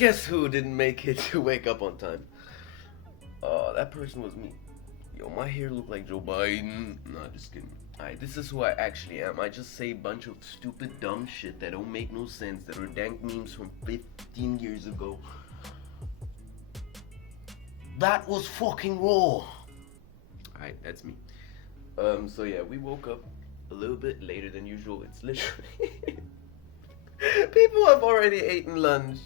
Guess who didn't make it to wake up on time? That person was me. Yo, my hair looked like Joe Biden. Nah, just kidding. Alright, this is who I actually am. I just say a bunch of stupid, dumb shit that don't make no sense, that are dank memes from 15 years ago. That was fucking raw. Alright, that's me. So yeah, we woke up a little bit later than usual. It's literally... People have already eaten lunch.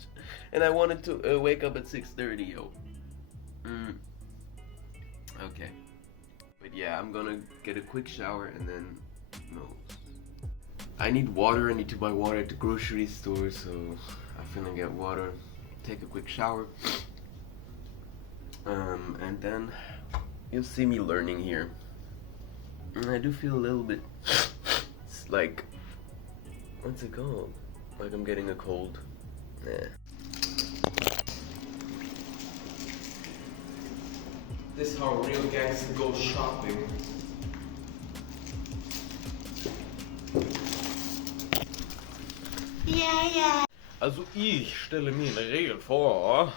And I wanted to wake up at 6:30, yo. Okay. But yeah, I'm gonna get a quick shower and then... No. I need water. I need to buy water at the grocery store, so I'm finna get water, take a quick shower. And then you'll see me learning here. And I do feel a little bit like, what's it called? Like I'm getting a cold. Nah. This is how a real gangster goes shopping. Ja, ja. Also ich stelle mir eine Regel vor,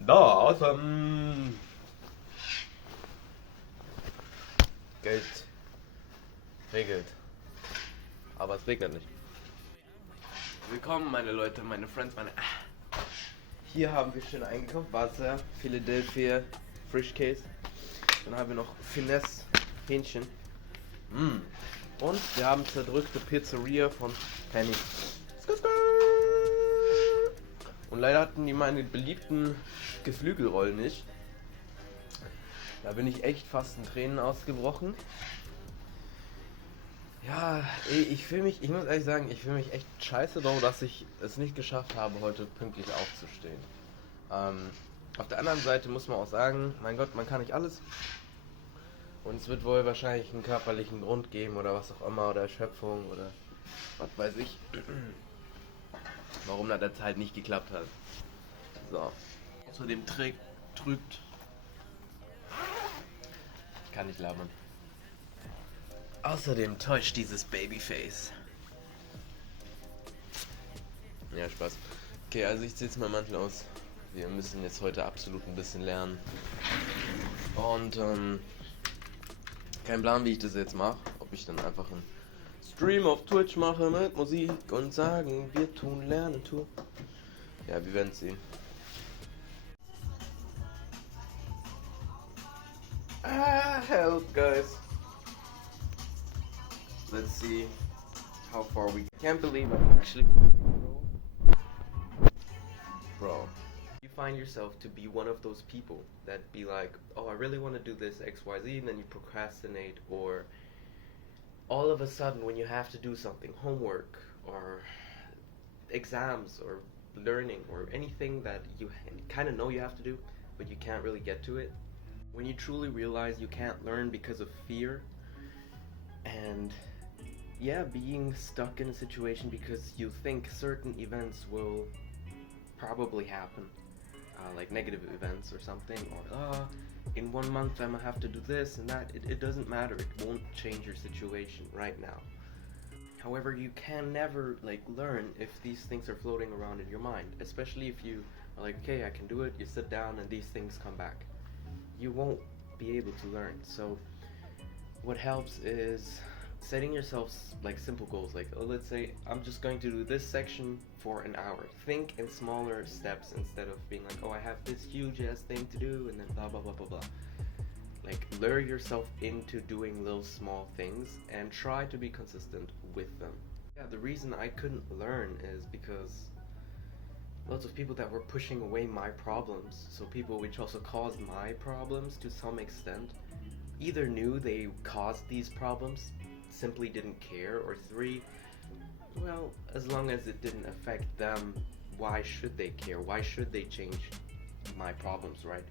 dass Geld regelt. Aber es regnet nicht. Willkommen meine Leute, meine Friends, meine... Hier haben wir schön eingekauft, Wasser, Philadelphia, Frischkäse. Dann haben wir noch Finesse, Hähnchen. Und wir haben zerdrückte Pizzeria von Penny. Und leider hatten die meine beliebten Geflügelrollen nicht. Da bin ich echt fast in Tränen ausgebrochen. Ja, ich muss ehrlich sagen, ich fühle mich echt scheiße darum, dass ich es nicht geschafft habe, heute pünktlich aufzustehen. Auf der anderen Seite muss man auch sagen, mein Gott, man kann nicht alles. Und es wird wohl wahrscheinlich einen körperlichen Grund geben oder was auch immer, oder Erschöpfung oder was weiß ich, warum das jetzt halt nicht geklappt hat. So, außerdem trügt. Ich kann nicht labern. Außerdem täuscht dieses Babyface. Ja, Spaß. Okay, also ich ziehe jetzt mal Mantel aus. Wir müssen jetzt heute absolut ein bisschen lernen. Und kein Plan, wie ich das jetzt mache. Ob ich dann einfach einen Stream auf Twitch mache mit Musik und sagen, wir tun lernen, tu. Ja, wir werden es sehen. Help, guys. Let's see how far we can't believe I'm actually bro. You find yourself to be one of those people that be like, oh, I really want to do this XYZ, and then you procrastinate, or all of a sudden when you have to do something, homework or exams or learning or anything that you kind of know you have to do but you can't really get to it, when you truly realize you can't learn because of fear and being stuck in a situation because you think certain events will probably happen, like negative events or something, or in 1 month I'm gonna have to do this and that. It doesn't matter, it won't change your situation right now. However, you can never learn if these things are floating around in your mind, especially if you are like, okay, I can do it, you sit down and these things come back. You won't be able to learn. So what helps is setting yourself simple goals, let's say I'm just going to do this section for an hour. Think in smaller steps instead of being like, oh, I have this huge ass thing to do and then blah blah blah blah blah. Lure yourself into doing little small things and try to be consistent with them. Yeah, the reason I couldn't learn is because lots of people that were pushing away my problems, so people which also caused my problems to some extent, either knew they caused these problems, simply didn't care, or 3, well, as long as it didn't affect them, why should they care? Why should they change my problems, right?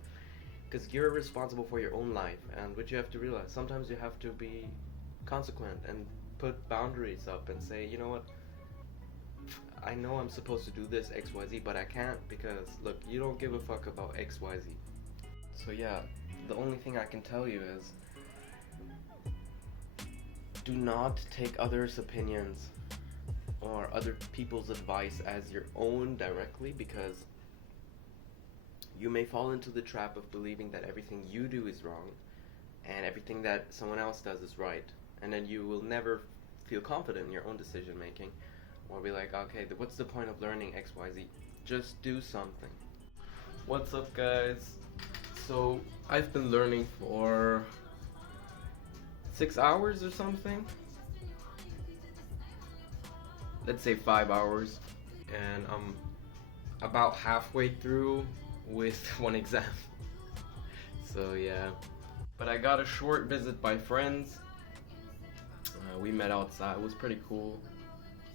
Because you're responsible for your own life, and what you have to realize, sometimes you have to be consequent and put boundaries up and say, you know what, I know I'm supposed to do this XYZ, but I can't because, look, you don't give a fuck about XYZ. So yeah, the only thing I can tell you is, do not take others' opinions or other people's advice as your own directly, because you may fall into the trap of believing that everything you do is wrong and everything that someone else does is right, and then you will never feel confident in your own decision making, or be like, okay, what's the point of learning XYZ? Just do something. What's up, guys? So I've been learning for 6 hours or something, let's say 5 hours, and I'm about halfway through with one exam. So yeah, but I got a short visit by friends. We met outside. It was pretty cool.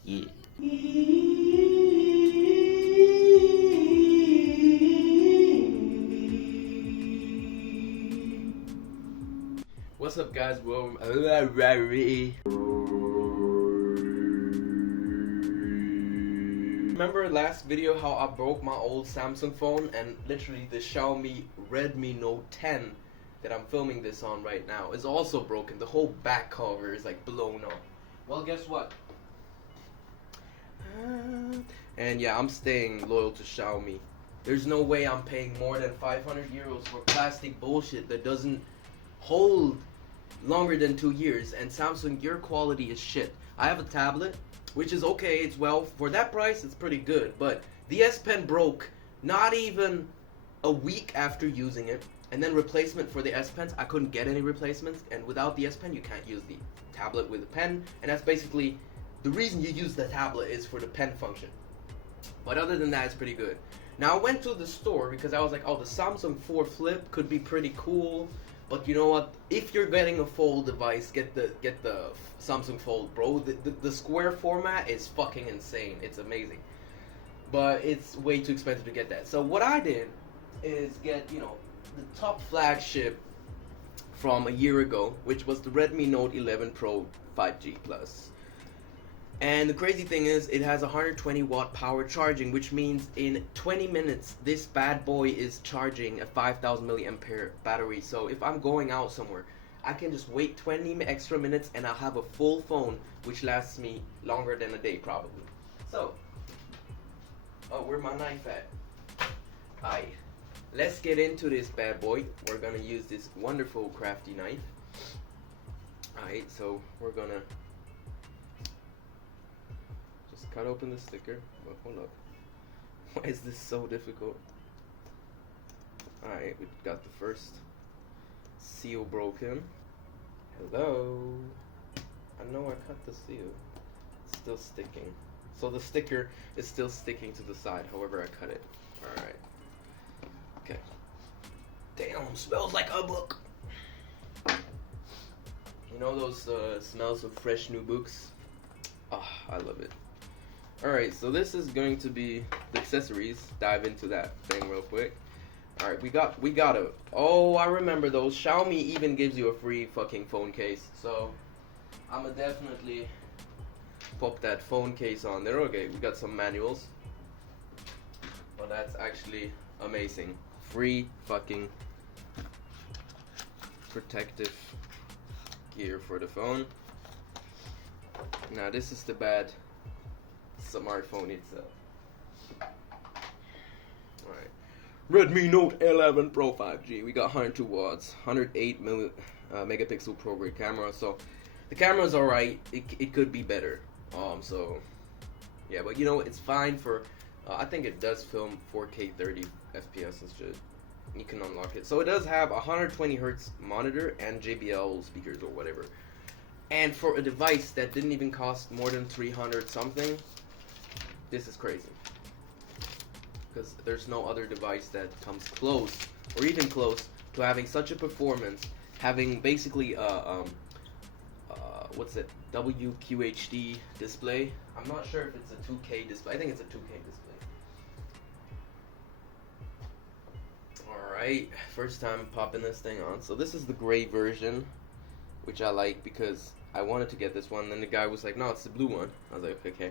Yeah. What's up, guys? Well, remember last video how I broke my old Samsung phone, and literally the Xiaomi Redmi Note 10 that I'm filming this on right now is also broken. The whole back cover is like blown off. Well, guess what? And yeah, I'm staying loyal to Xiaomi. There's no way I'm paying more than 500 euros for plastic bullshit that doesn't hold longer than 2 years. And Samsung, your quality is shit. I have a tablet, which is okay. It's, well, for that price, it's pretty good. But the S Pen broke not even a week after using it. And then replacement for the S Pens, I couldn't get any replacements, and without the S Pen you can't use the tablet with a pen, and that's basically the reason you use the tablet is for the pen function. But other than that, it's pretty good. Now I went to the store because I was like, oh, the Samsung 4 Flip could be pretty cool, but you know what? If you're getting a fold device, get the Samsung Fold, bro. The square format is fucking insane. It's amazing, but it's way too expensive to get that. So what I did is get, you know, the top flagship from a year ago, which was the Redmi Note 11 Pro 5G Plus. And the crazy thing is, it has 120 watt power charging, which means in 20 minutes this bad boy is charging a 5000 milliampere battery. So if I'm going out somewhere, I can just wait 20 extra minutes and I'll have a full phone, which lasts me longer than a day probably. So, oh, where's my knife at? Aye. Let's get into this bad boy. We're gonna use this wonderful crafty knife. Alright, so we're gonna just cut open the sticker. Well, hold up. Why is this so difficult? Alright, we got the first seal broken. Hello. I know I cut the seal. It's still sticking. So the sticker is still sticking to the side, however I cut it. Alright. Okay. Damn, smells like a book. You know those smells of fresh new books? Ah, I love it. Alright, so this is going to be the accessories. Dive into that thing real quick. Alright, we got a, oh, I remember those. Xiaomi even gives you a free fucking phone case. So, I'ma definitely pop that phone case on there. Okay, we got some manuals. Well, that's actually amazing. Free fucking protective gear for the phone. Now this is the bad smartphone itself. Alright, Redmi Note 11 Pro 5G. We got 102 watts, 108 megapixel ProRes camera. So the camera's alright. It could be better. So yeah, but you know, it's fine for. I think it does film 4K 30 FPS and shit. You can unlock it. So it does have a 120 Hz monitor and JBL speakers or whatever. And for a device that didn't even cost more than 300 something, this is crazy. Because there's no other device that comes close, or even close, to having such a performance, having basically what's it, WQHD display. I'm not sure if it's a 2K display. I think it's a 2K display. Alright, first time popping this thing on. So this is the gray version, which I like because I wanted to get this one. Then the guy was like, no, it's the blue one. I was like, okay.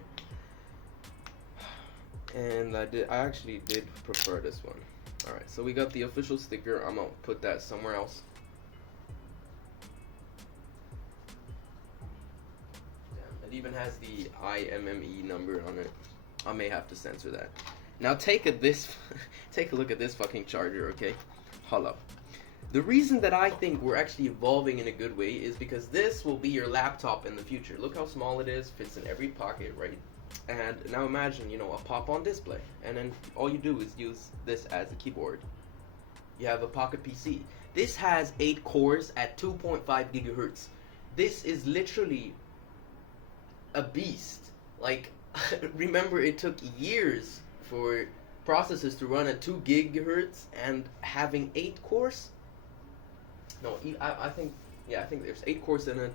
And I actually did prefer this one. Alright, so we got the official sticker. I'm gonna put that somewhere else. It even has the IMME number on it. I may have to censor that. Now take a look at this fucking charger, okay? Hold up. The reason that I think we're actually evolving in a good way is because this will be your laptop in the future. Look how small it is, fits in every pocket, right? And now imagine, you know, a pop-on display, and then all you do is use this as a keyboard. You have a pocket PC. This has 8 cores at 2.5 gigahertz. This is literally a beast. Like, remember, it took years for processors to run at 2 gigahertz, and having 8 cores? No, I think there's 8 cores in it,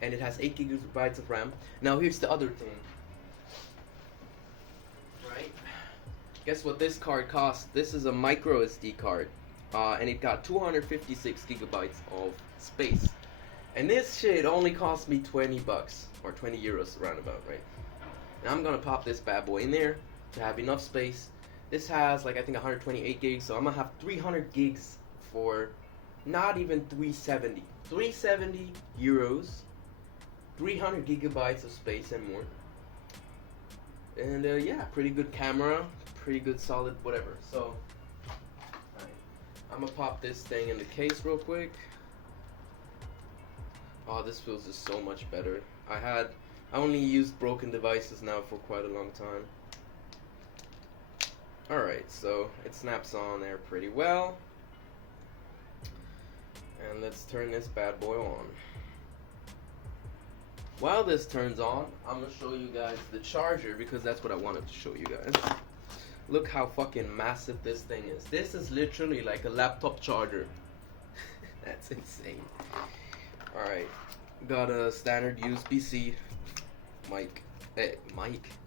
and it has 8 gigabytes of RAM. Now here's the other thing. Right? Guess what this card costs? This is a micro SD card, and it got 256 gigabytes of space. And this shit only cost me 20 bucks, or 20 euros roundabout, right? Now I'm gonna pop this bad boy in there to have enough space. This has, like, I think 128 gigs, so I'm gonna have 300 gigs for not even 370. 370 euros, 300 gigabytes of space and more. And yeah, pretty good camera, pretty good solid whatever. So, alright, I'm gonna pop this thing in the case real quick. Oh, this feels just so much better. I only used broken devices now for quite a long time. Alright, so it snaps on there pretty well. And let's turn this bad boy on. While this turns on, I'm gonna show you guys the charger, because that's what I wanted to show you guys. Look how fucking massive this thing is. This is literally like a laptop charger. That's insane. Alright, got a standard USB-C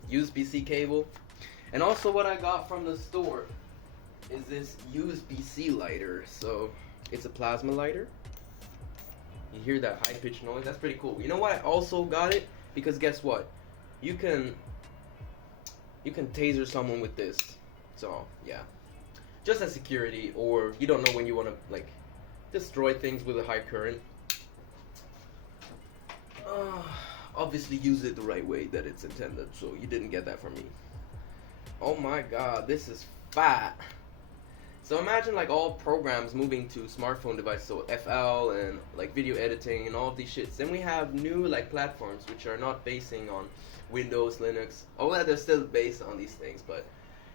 USB-C cable. And also what I got from the store is this USB-C lighter. So it's a plasma lighter. You hear that high-pitched noise? That's pretty cool. You know why I also got it? Because guess what? You can taser someone with this. So yeah, just as security, or you don't know when you want to like destroy things with a high current. Obviously use it the right way that it's intended. So you didn't get that from me. Oh my god, this is fat. So imagine like all programs moving to smartphone devices, so FL and like video editing and all of these shits. Then we have new like platforms which are not basing on Windows, Linux. Oh, well, they're still based on these things, but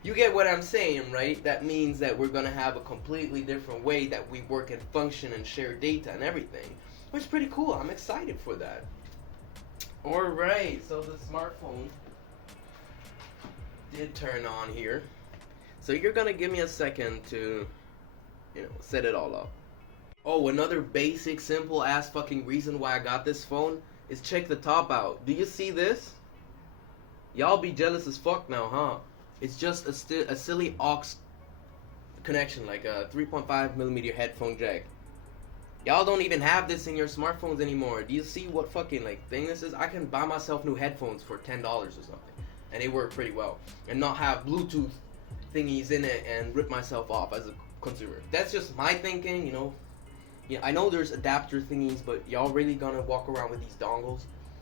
you get what I'm saying, right? That means that we're gonna have a completely different way that we work and function and share data and everything, which is pretty cool. I'm excited for that. Alright, so the smartphone did turn on here. So you're gonna give me a second to, you know, set it all up. Oh, another basic, simple ass fucking reason why I got this phone is check the top out. Do you see this? Y'all be jealous as fuck now, huh? It's just a silly aux connection, like a 3.5mm headphone jack. Y'all don't even have this in your smartphones anymore. Do you see what fucking like thing this is? I can buy myself new headphones for $10 or something, and they work pretty well, and not have Bluetooth thingies in it and rip myself off as a consumer. That's just my thinking, you know. Yeah, I know there's adapter thingies, but y'all really gonna walk around with these dongles?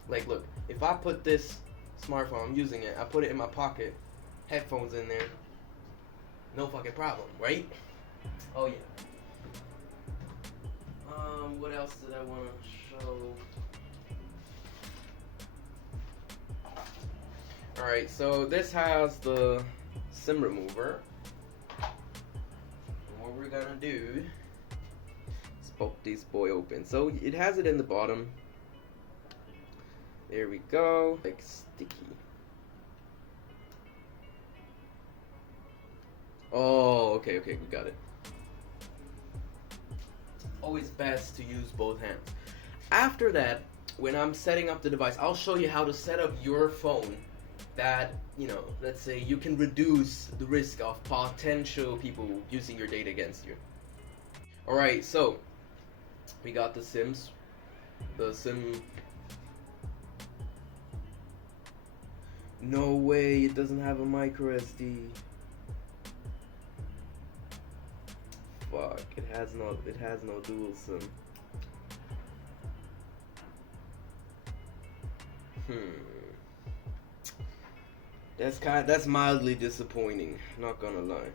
Like, look, if I put this smartphone, I'm using it, I put it in my pocket, headphones in there, no fucking problem, right? Oh yeah. What else did I want to show? Alright, so this has the SIM remover. And what we're gonna do is pop this boy open. So it has it in the bottom. There we go. Like sticky. Oh, okay, we got it. Always best to use both hands. After that, when I'm setting up the device, I'll show you how to set up your phone that, you know, let's say you can reduce the risk of potential people using your data against you. Alright, so we got the SIMs. The SIM. No way, it doesn't have a micro SD. Fuck, it has no dual SIM. That's mildly disappointing, not gonna lie.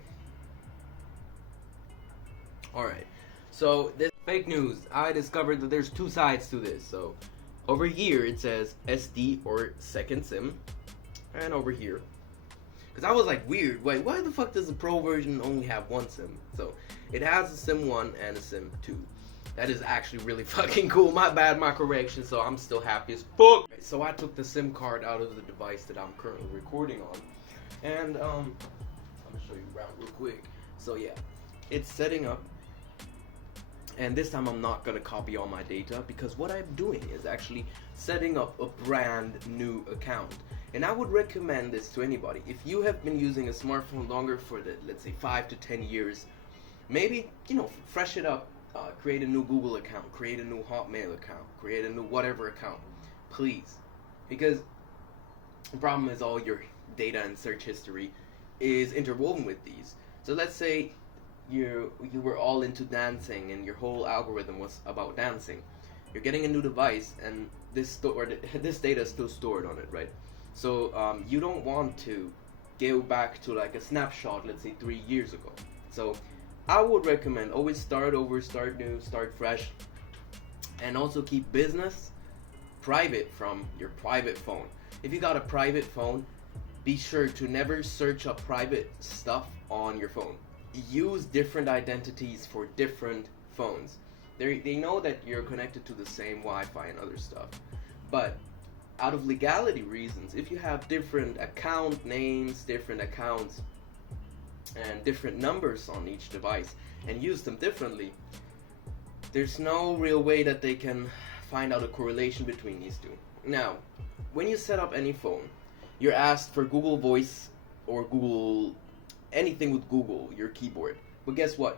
Alright, so this fake news. I discovered that there's two sides to this. So over here it says SD or second SIM, and over here, because I was like, weird, wait, why the fuck does the Pro version only have one SIM? So it has a SIM 1 and a SIM 2. That is actually really fucking cool. My bad, my correction, so I'm still happy as fuck. So I took the SIM card out of the device that I'm currently recording on, and I'm gonna show you around real quick. So yeah, it's setting up, and this time I'm not gonna copy all my data, because what I'm doing is actually setting up a brand new account. And I would recommend this to anybody. If you have been using a smartphone longer for the, let's say, 5 to 10 years, maybe, you know, fresh it up. Create a new Google account, create a new Hotmail account, create a new whatever account, please. Because the problem is all your data and search history is interwoven with these. So let's say you were all into dancing and your whole algorithm was about dancing. You're getting a new device and this data is still stored on it, right? So you don't want to go back to like a snapshot, let's say 3 years ago. So I would recommend always start over, start new, start fresh, and also keep business private from your private phone. If you got a private phone, be sure to never search up private stuff on your phone. Use different identities for different phones. They know that you're connected to the same Wi-Fi and other stuff, but out of legality reasons, if you have different account names, different accounts, and different numbers on each device and use them differently, there's no real way that they can find out a correlation between these two. Now, when you set up any phone, you're asked for Google Voice or Google, anything with Google, your keyboard. But guess what?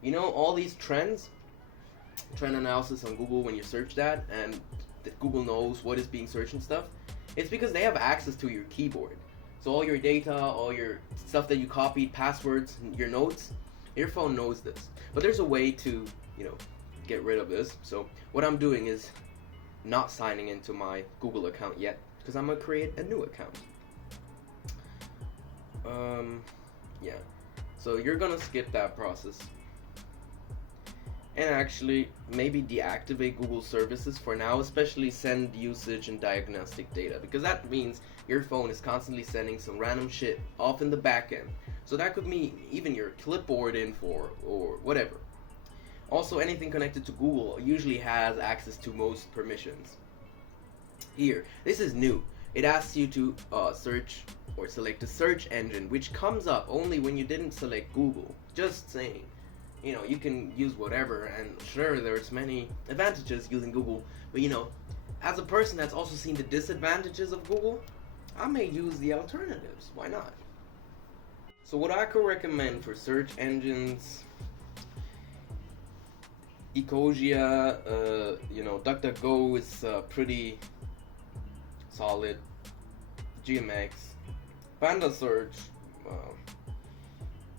You know all these trend analysis on Google, when you search that and that Google knows what is being searched and stuff, it's because they have access to your keyboard. So all your data, all your stuff that you copied, passwords, your notes, your phone knows this. But there's a way to, you know, get rid of this. So what I'm doing is not signing into my Google account yet, because I'm gonna create a new account. Yeah. So you're gonna skip that process. And actually, maybe deactivate Google services for now, especially send usage and diagnostic data, because that means your phone is constantly sending some random shit off in the back end. So that could mean even your clipboard info or whatever. Also, anything connected to Google usually has access to most permissions. Here, this is new. It asks you to search or select a search engine, which comes up only when you didn't select Google. Just saying. You know, you can use whatever, and sure, there's many advantages using Google, but you know, as a person that's also seen the disadvantages of Google, I may use the alternatives. Why not? So what I could recommend for search engines, Ecosia, you know, DuckDuckGo is pretty solid. GMX, Panda Search,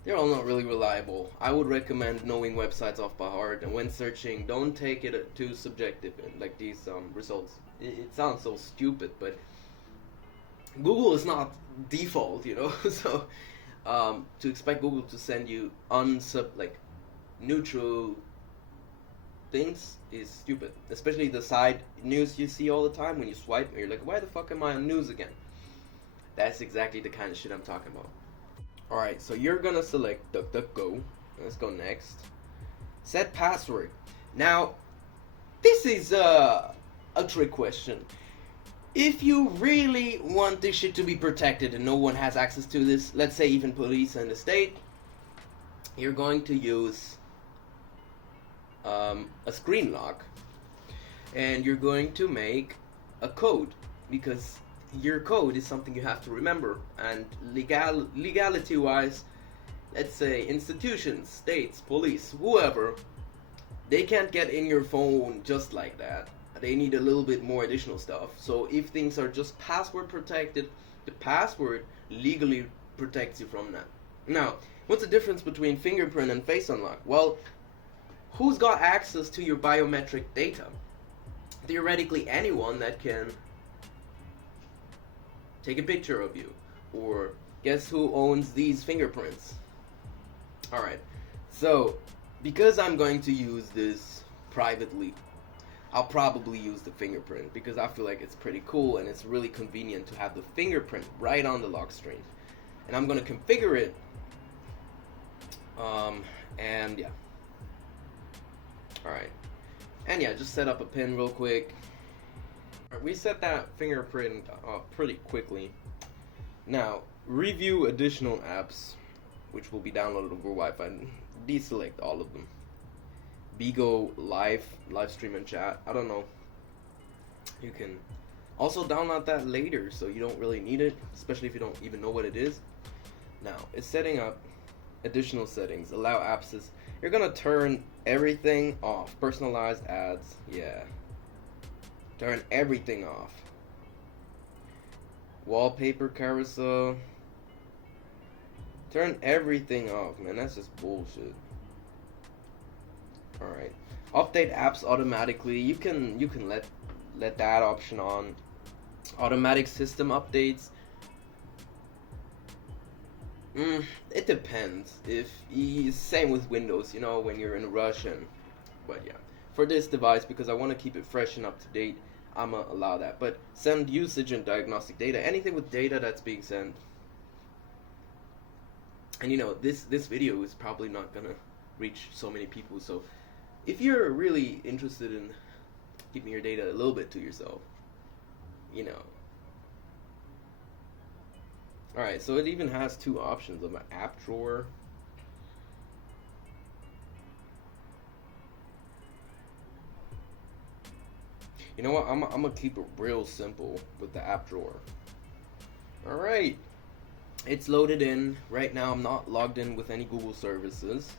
they're all not really reliable. I would recommend knowing websites off by heart, and when searching, don't take it too subjective in like these results. It sounds so stupid, but Google is not default, you know. So to expect Google to send you neutral things is stupid. Especially the side news you see all the time when you swipe, and you're like, why the fuck am I on news again? That's exactly the kind of shit I'm talking about. Alright, so you're gonna select DuckDuckGo. Let's go next. Set password. Now, this is a trick question. If you really want this shit to be protected and no one has access to this, let's say even police and the state, you're going to use a screen lock, and you're going to make a code, because your code is something you have to remember, and legality wise, let's say institutions, states, police, whoever, they can't get in your phone just like that. They need a little bit more additional stuff. So if things are just password protected, the password legally protects you from that. Now, what's the difference between fingerprint and face unlock? Well, who's got access to your biometric data? Theoretically, anyone that can take a picture of you, or guess who owns these fingerprints? Alright, so because I'm going to use this privately, I'll probably use the fingerprint because I feel like it's pretty cool and it's really convenient to have the fingerprint right on the lock screen. And I'm going to configure it, and yeah. Alright, and yeah, just set up a pin real quick. Right, we set that fingerprint pretty quickly. Now, review additional apps, which will be downloaded over Wi-Fi. Deselect all of them. Bigo live stream and chat. I don't know. You can also download that later, so you don't really need it, especially if you don't even know what it is. Now, it's setting up additional settings. Allow apps. You're gonna turn everything off. Personalized ads. Yeah. Turn everything off. Wallpaper carousel. Turn everything off, man. That's just bullshit. Alright. Update apps automatically. You can let that option on. Automatic system updates. It depends. Same with Windows, you know, when you're in a rush. But yeah, for this device, because I want to keep it fresh and up to date, I'm gonna allow that. But send usage and diagnostic data. Anything with data that's being sent. And you know, this video is probably not gonna reach so many people. So if you're really interested in keeping your data a little bit to yourself, you know. Alright, so it even has two options of an app drawer. You know what, I'm gonna keep it real simple with the app drawer. Alright, it's loaded in. Right now I'm not logged in with any Google services.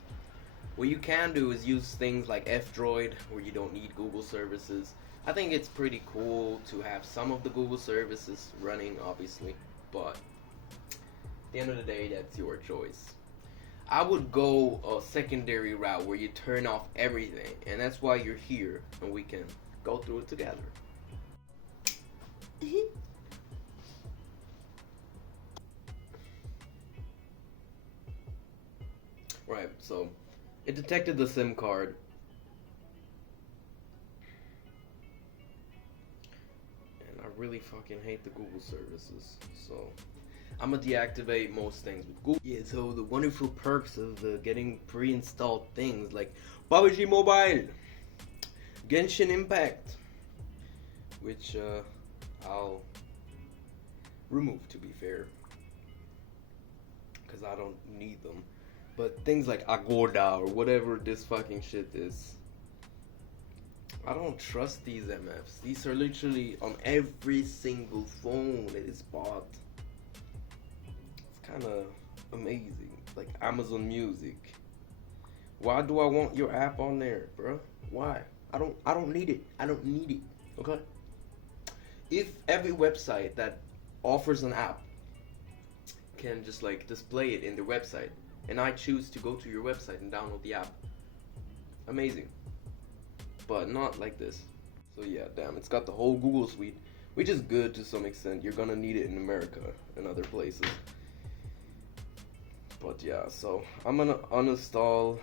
What you can do is use things like F-Droid, where you don't need Google services. I think it's pretty cool to have some of the Google services running, obviously, but at the end of the day, that's your choice. I would go a secondary route where you turn off everything, and that's why you're here, and we can go through it together. Right, so it detected the SIM card. And I really fucking hate the Google services, so I'm gonna deactivate most things with Google. Yeah, so the wonderful perks of getting pre-installed things like PUBG Mobile, Genshin Impact, which I'll remove, to be fair, because I don't need them. But things like Agoda or whatever this fucking shit is, I don't trust these MFs. These are literally on every single phone that is bought. It's kind of amazing. Like Amazon Music. Why do I want your app on there, bro? Why? I don't need it. I don't need it. Okay? If every website that offers an app can just like display it in their website, and I choose to go to your website and download the app, amazing. But not like this. So yeah, damn, it's got the whole Google suite, which is good to some extent. You're gonna need it in America and other places. But yeah, so I'm gonna uninstall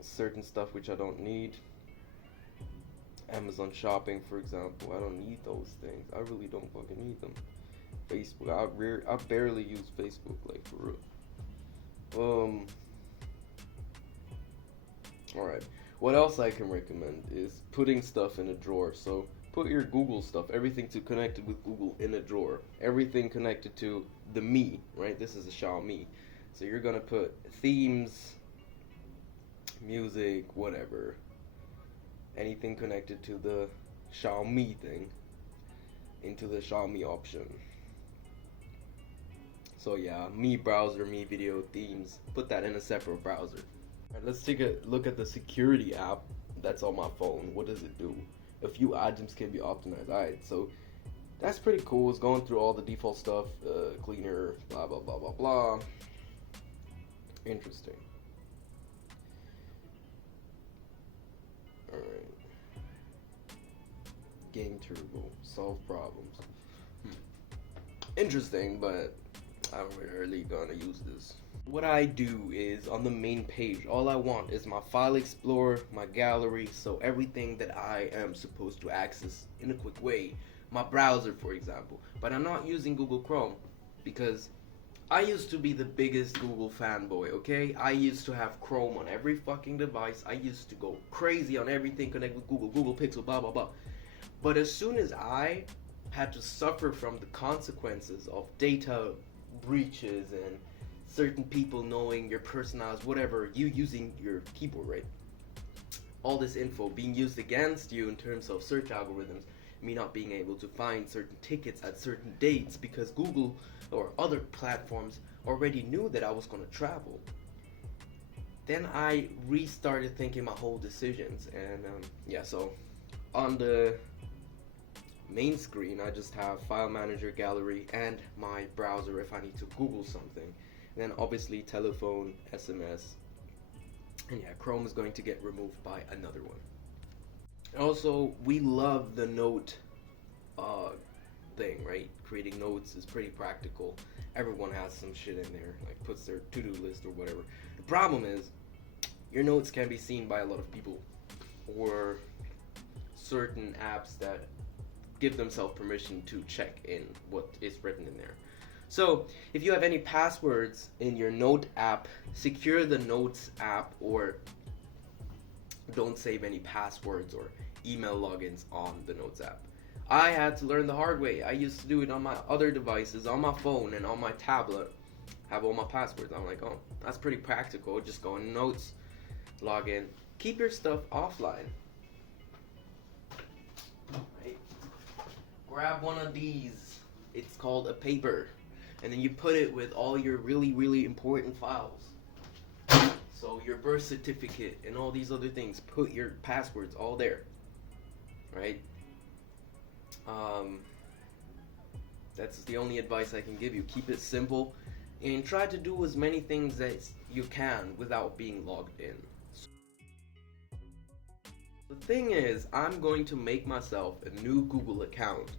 certain stuff which I don't need. Amazon Shopping, for example, I don't need those things. I really don't fucking need them. Facebook, I barely use Facebook, like, for real. Alright, what else I can recommend is putting stuff in a drawer. So put your Google stuff, everything connected with Google, in a drawer. Everything connected to the Mi, right? This is a Xiaomi. So you're gonna put themes, music, whatever, anything connected to the Xiaomi thing into the Xiaomi option. So yeah, Mi browser, Mi video, themes, put that in a separate browser. Alright, let's take a look at the security app that's on my phone. What does it do? A few items can be optimized. Alright, so that's pretty cool. It's going through all the default stuff, cleaner, blah blah blah blah blah. Interesting. Alright. Game turbo, solve problems. interesting, but I'm rarely gonna use this. What I do is on the main page, all I want is my file explorer, my gallery, so everything that I am supposed to access in a quick way. My browser, for example. But I'm not using Google Chrome because I used to be the biggest Google fanboy, okay? I used to have Chrome on every fucking device. I used to go crazy on everything connected with Google, Google Pixel, blah, blah, blah. But as soon as I had to suffer from the consequences of data breaches and certain people knowing your personalities, whatever, you using your keyboard, right? All this info being used against you in terms of search algorithms, me not being able to find certain tickets at certain dates because Google or other platforms already knew that I was going to travel. Then I restarted thinking my whole decisions, and yeah, so on the main screen I just have file manager, gallery, and my browser if I need to Google something. And then obviously telephone, SMS, and yeah, Chrome is going to get removed by another one. Also, we love the note thing, right? Creating notes is pretty practical. Everyone has some shit in there, like puts their to-do list or whatever. The problem is, your notes can be seen by a lot of people, or certain apps that give themselves permission to check in what is written in there. So, if you have any passwords in your Note app, secure the Notes app, or don't save any passwords or email logins on the Notes app. I had to learn the hard way. I used to do it on my other devices, on my phone and on my tablet, have all my passwords. I'm like, oh, that's pretty practical. Just go in Notes, log in, keep your stuff offline. Right? Grab one of these. It's called a paper. And then you put it with all your really, really important files. So your birth certificate and all these other things, put your passwords all there, right? That's the only advice I can give you. Keep it simple and try to do as many things as you can without being logged in. The thing is, I'm going to make myself a new Google account,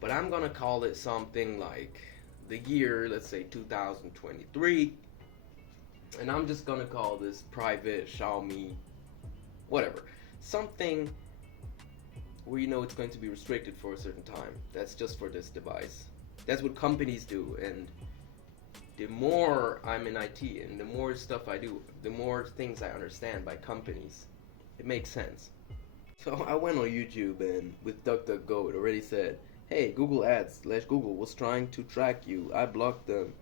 but I'm gonna call it something like the year, let's say 2023, and I'm just gonna call this private Xiaomi whatever, something where you know it's going to be restricted for a certain time. That's just for this device. That's what companies do, and the more I'm in IT and the more stuff I do, the more things I understand by companies. It makes sense. So I went on YouTube, and with DuckDuckGo it already said, hey, Google Ads / Google was trying to track you. I blocked them.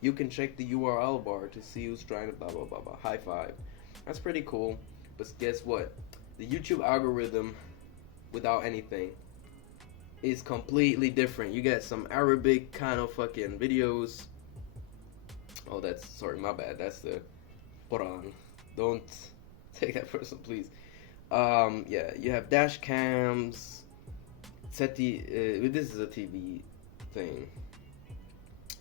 You can check the URL bar to see who's trying to blah blah blah blah. High five. That's pretty cool. But guess what? The YouTube algorithm, without anything, is completely different. You get some Arabic kind of fucking videos. Oh, that's, sorry, my bad. That's the Quran. Don't take that person, please. Yeah, you have dash cams. SETI, this is a TV thing.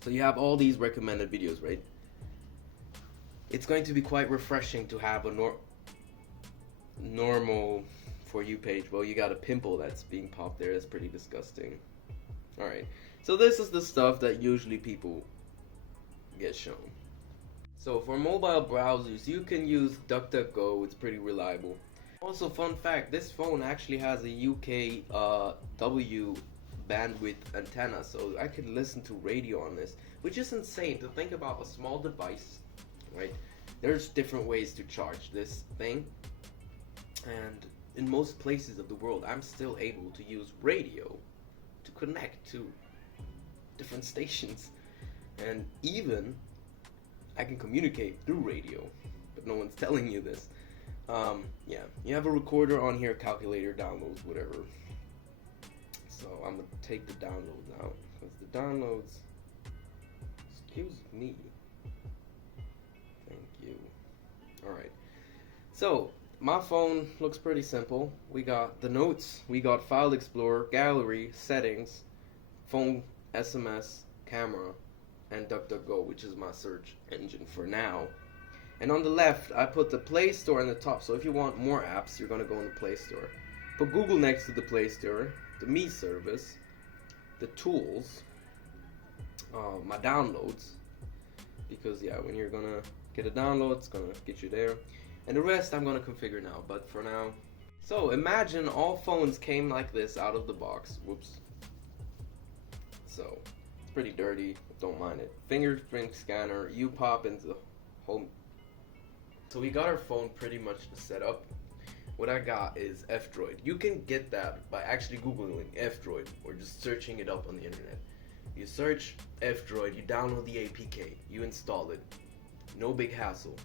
So you have all these recommended videos, right? It's going to be quite refreshing to have a normal For You page. Well, you got a pimple that's being popped there. That's pretty disgusting. Alright, so this is the stuff that usually people get shown. So for mobile browsers, you can use DuckDuckGo. It's pretty reliable. Also, fun fact, this phone actually has a UK W bandwidth antenna, so I can listen to radio on this, which is insane to think about. A small device, right? There's different ways to charge this thing, and in most places of the world, I'm still able to use radio to connect to different stations, and even I can communicate through radio, but no one's telling you this. Yeah, you have a recorder on here, calculator, downloads, whatever. So I'm gonna take the downloads out, because the downloads, excuse me, thank you. Alright, so my phone looks pretty simple. We got the notes, we got file explorer, gallery, settings, phone, SMS, camera, and DuckDuckGo, which is my search engine for now. And on the left, I put the Play Store on the top, so if you want more apps, you're gonna go in the Play Store. Put Google next to the Play Store, the Me service, the tools, my downloads, because yeah, when you're gonna get a download, it's gonna get you there, and the rest I'm gonna configure now. But for now, so imagine all phones came like this out of the box. Whoops. So it's pretty dirty, don't mind it. Fingerprint scanner, you pop into the home. So we got our phone pretty much set up. What I got is F-Droid. You can get that by actually Googling F-Droid or just searching it up on the internet. You search F-Droid, you download the APK, you install it. No big hassle.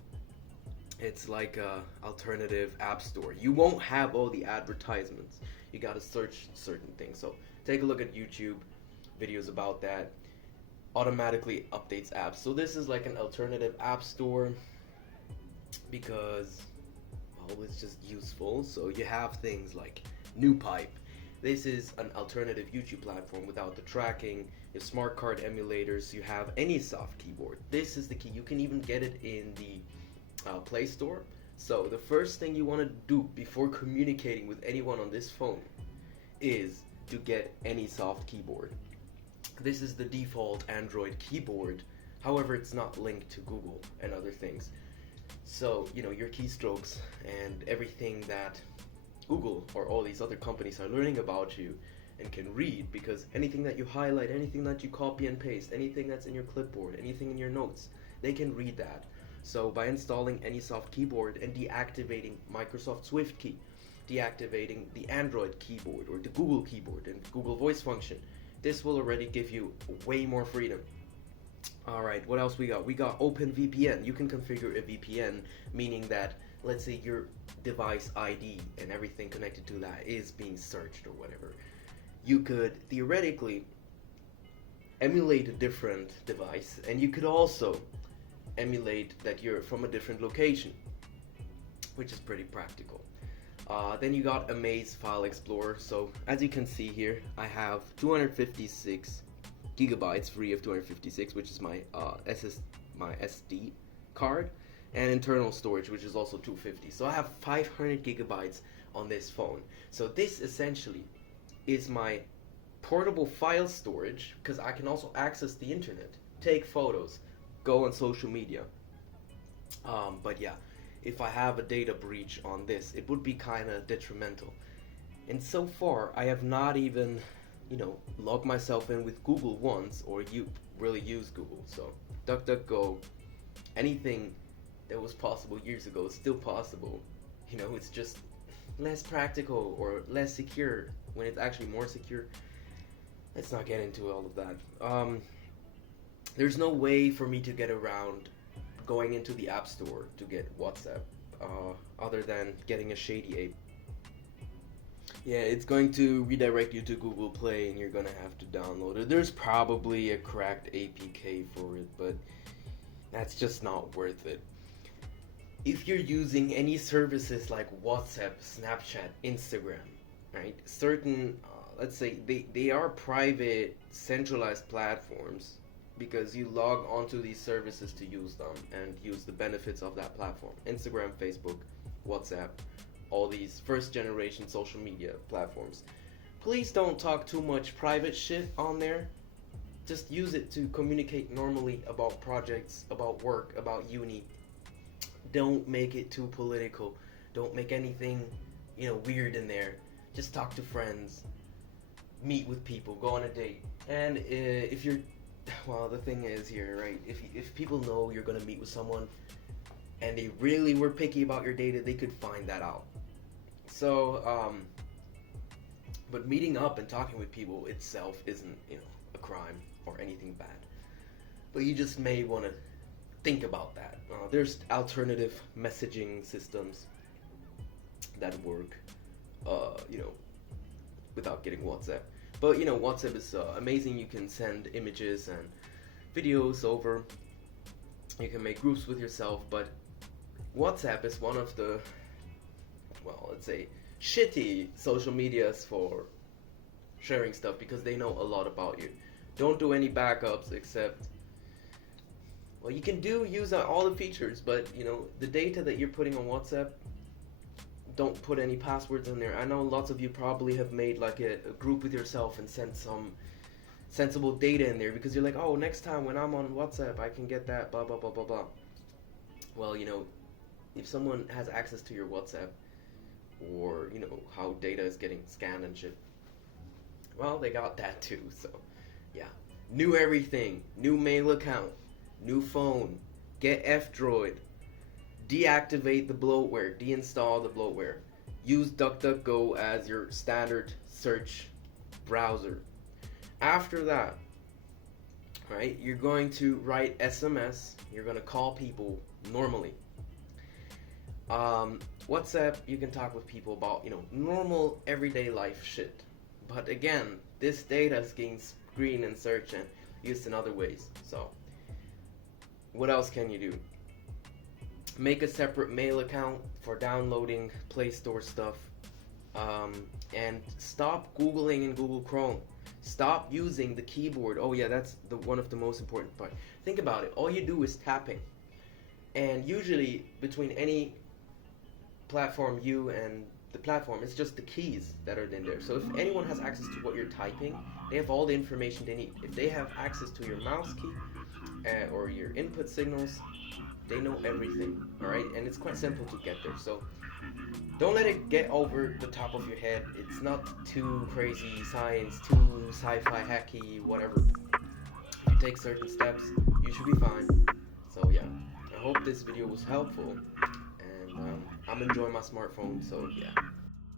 It's like a alternative app store. You won't have all the advertisements. You gotta search certain things. So take a look at YouTube videos about that. Automatically updates apps. So this is like an alternative app store because, well, it's just useful. So you have things like NEWPHONE. This is an alternative YouTube platform without the tracking. You have smart card emulators. You have any soft keyboard. This is the key. You can even get it in the Play Store. So the first thing you want to do before communicating with anyone on this phone is to get any soft keyboard. This is the default Android keyboard. However, it's not linked to Google and other things. So, you know, your keystrokes and everything that Google or all these other companies are learning about you and can read, because anything that you highlight, anything that you copy and paste, anything that's in your clipboard, anything in your notes, they can read that. So by installing any soft keyboard and deactivating Microsoft Swift key, deactivating the Android keyboard or the Google keyboard and Google voice function, this will already give you way more freedom. Alright, what else we got? We got OpenVPN. You can configure a VPN, meaning that, let's say your device ID and everything connected to that is being searched or whatever. You could theoretically emulate a different device, and you could also emulate that you're from a different location, which is pretty practical. Then you got Amaze File Explorer. So as you can see here, I have 256 gigabytes free of 256, which is my my SD card, and internal storage, which is also 250. So I have 500 gigabytes on this phone. So this essentially is my portable file storage, because I can also access the internet, take photos, go on social media. But yeah, if I have a data breach on this, it would be kind of detrimental. And so far, I have not even, logged myself in with Google once, or really use Google. So DuckDuckGo, anything that was possible years ago is still possible. It's just less practical or less secure when it's actually more secure. Let's not get into all of that. There's no way for me to get around going into the App Store to get WhatsApp, other than getting a shady app. Yeah, it's going to redirect you to Google Play, and you're gonna have to download it. There's probably a cracked APK for it, but that's just not worth it. If you're using any services like WhatsApp, Snapchat, Instagram, right? Certain, let's say they are private, centralized platforms, because you log onto these services to use them and use the benefits of that platform. Instagram, Facebook, WhatsApp, all these first generation social media platforms. Please don't talk too much private shit on there. Just use it to communicate normally about projects, about work, about uni. Don't make it too political. Don't make anything, weird in there. Just talk to friends, meet with people, go on a date. And if you're, well, the thing is here, right? If people know you're gonna meet with someone, and they really were picky about your data, they could find that out. So, but meeting up and talking with people itself isn't, a crime or anything bad. But you just may want to think about that. There's alternative messaging systems that work, without getting WhatsApp. But, WhatsApp is amazing. You can send images and videos over. You can make groups with yourself, but WhatsApp is one of the, let's say, shitty social medias for sharing stuff, because they know a lot about you. Don't do any backups except, you can use all the features, but, the data that you're putting on WhatsApp, don't put any passwords in there. I know lots of you probably have made like a group with yourself and sent some sensible data in there because you're like, oh, next time when I'm on WhatsApp, I can get that, blah, blah, blah, blah, blah. Well, you know, if someone has access to your WhatsApp, or, you know, how data is getting scanned and shit, well, they got that too, so, yeah. New everything, new mail account, new phone, get F-Droid, deactivate the bloatware, deinstall the bloatware, use DuckDuckGo as your standard search browser. After that, right, you're going to write SMS, you're going to call people normally. WhatsApp, you can talk with people about, you know, normal everyday life shit. But again, this data is getting screened and searched and used in other ways. So, what else can you do? Make a separate mail account for downloading Play Store stuff. And stop Googling in Google Chrome. Stop using the keyboard. Oh yeah, that's one of the most important part. Think about it. All you do is tapping. And usually between any platform, you and the platform, it's just the keys that are in there. So if anyone has access to what you're typing, they have all the information they need. If they have access to your mouse key or your input signals, they know everything, alright? And it's quite simple to get there. So don't let it get over the top of your head. It's not too crazy science, too sci-fi hacky, whatever. If you take certain steps, you should be fine. So yeah, I hope this video was helpful. And I'm enjoying my smartphone, so yeah.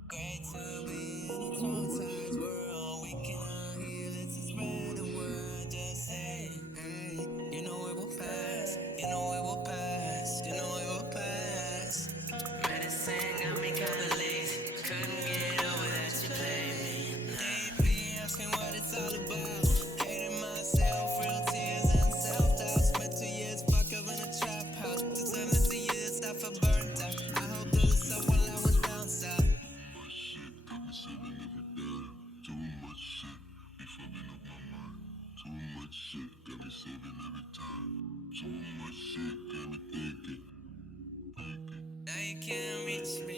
Great to be in a traumatized world. We cannot hear, let's spread the word. Just say, hey, you know it will pass. You know it will pass. You know it will pass. Medicine got me kinda lazy. Couldn't get over that you played me. They be asking what it's all about. Hating myself, real tears and self-doubt. Spent 2 years fucked up in a trap house. The time to see years stuff I burnt out. I hope there was someone I was down south. Too much shit, be fucking up my mind. Too much shit, got me saving every time. Too much shit, got me thinking. Now you can't reach me.